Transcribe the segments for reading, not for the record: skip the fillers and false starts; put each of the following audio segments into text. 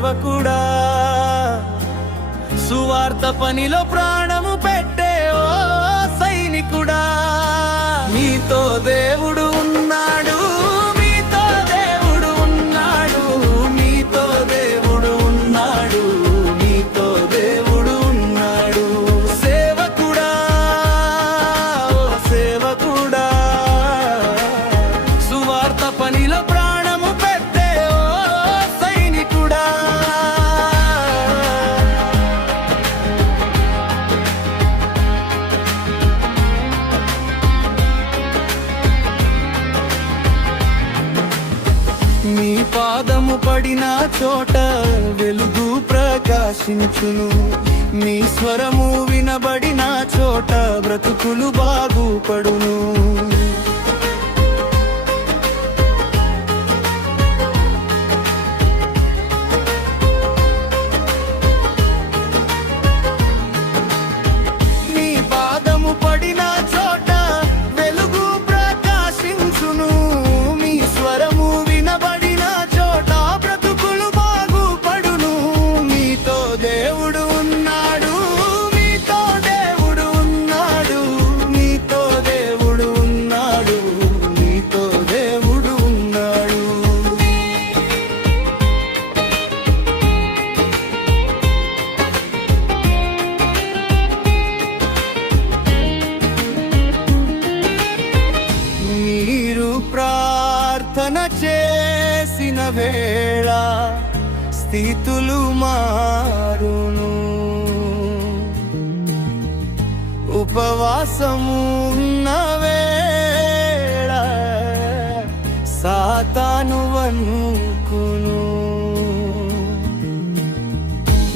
సేవకుడా, సువార్త పనిలో ప్రాణము పెట్టే ఓ సైనికుడా. నీతో దేవుడు ఉన్నాడు, మీతో దేవుడు ఉన్నాడు, మీతో దేవుడు ఉన్నాడు, మీతో దేవుడు ఉన్నాడు. సేవకుడా, ఓ సేవకుడా, సువార్త పనిలో ప్రాణము పెట్టే ఓ సైనికుడా. మీ పాదము పడిన చోట వెలుగు ప్రకాశించును, మీ స్వరము వినబడిన చోట బ్రతుకులు బాగుపడును. మీ పాదము పడిన చోట వెలుగు ప్రకాశించును, మీ స్వరము వినబడిన చోట బ్రతుకులు బాగుపడును. మీతో దేవుడు ఉన్నాడు, మీతో దేవుడు ఉన్నాడు, మీతో దేవుడు ఉన్నాడు, మీతో దేవుడు ఉన్నాడు. మీరు ప్రార్థన చేసిన వేళ స్థితులు మారును, ఉపవాసము ఉన్న వేళ సాతాను వణుకును.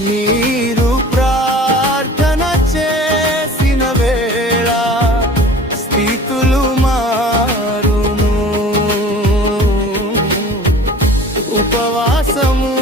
మీరు ప్రార్థన చేసిన వేళ స్థితులు మారును, ఉపవాసము